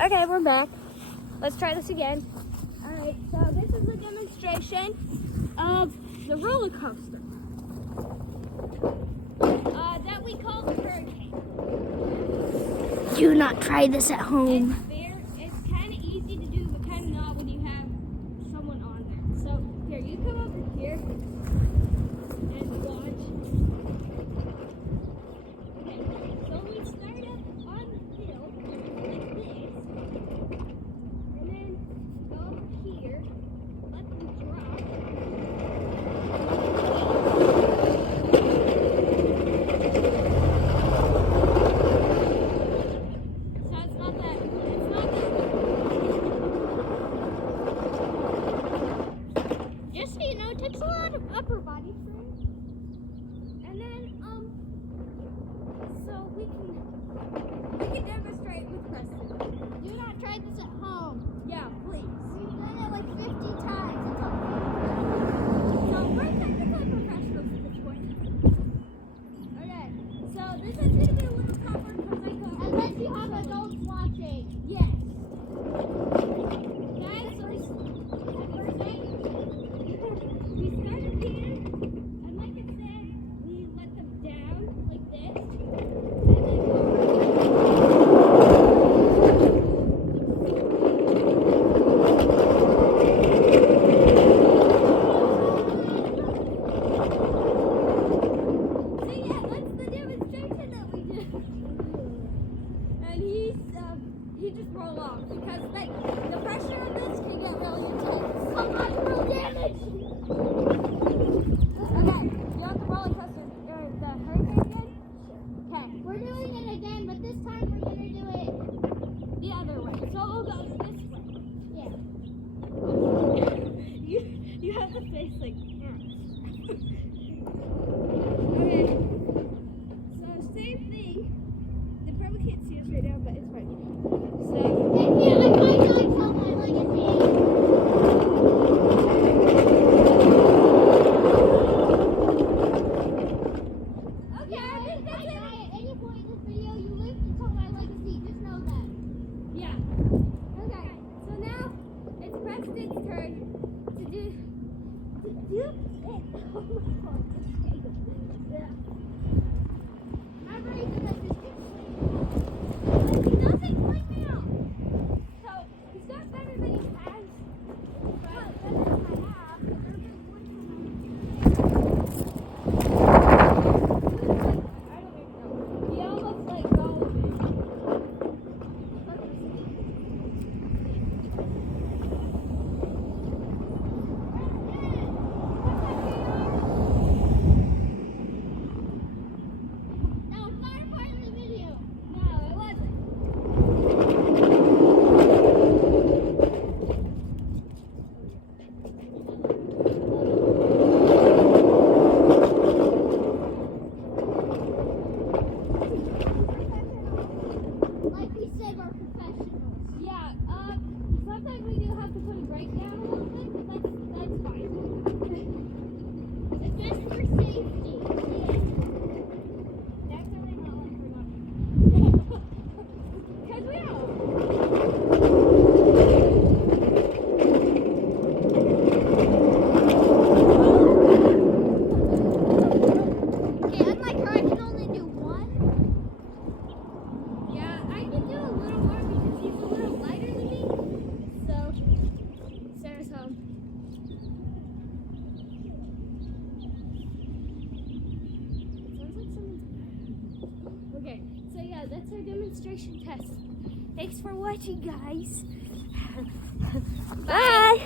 Okay, we're back. Let's try this again. Alright, so this is a demonstration of the roller coaster that we call the Hurricane. Do not try this at home. It's kind of easy to do, but kind of not when you have someone on there. So, here, you come over here and watch. Okay, so we start up on the hill like this, and then go here, let them drop. So it's not that, just so you know, it takes a lot of upper body strength. And then, so we can demonstrate with Preston. Do not try this at home. Yeah, please. We've done it like 50 times. So we're technically professionals at this point. Okay, so this is going to be a little tougher because I go. Unless you have adults watching. Yes. Guys, so we start up here, and like I said, we let them down like this, and then go. So yeah, that's the demonstration that we did. And he just rolled off because the pressure of this can get really intense. Collateral damage. Okay, you want the roller coaster or the hurricane again? Okay, We're doing it again, but this time we're gonna do it. the other way. So we'll go this way. Yeah. You have the face like. Okay. So same thing. They probably can't see us right now, but it's fine. So. And yeah, I might not tell my legacy. Okay, I think that's I it. die at any point in this video, you live to tell my legacy. Just know that. Yeah. Okay. So now it's Preston's turn to do it. Oh my God. Yeah. Remember, he said that just He doesn't point me out. So he's got better than he has. But better than I have. But there's just one I don't even know. He almost like followed me. that was not a part of the video. No, it wasn't. Like we said, we're professionals. Yeah, sometimes we do have to put a brake down a little bit, but that's fine. It's just for safety. That's really not like we're not. Because we are. Okay, unlike her, I can only do one. Yeah, I can do a little more because he's a little lighter than me. So, Sarah's home. Sounds like someone's. Okay, so yeah, that's our demonstration test. Thanks for watching, guys. Bye.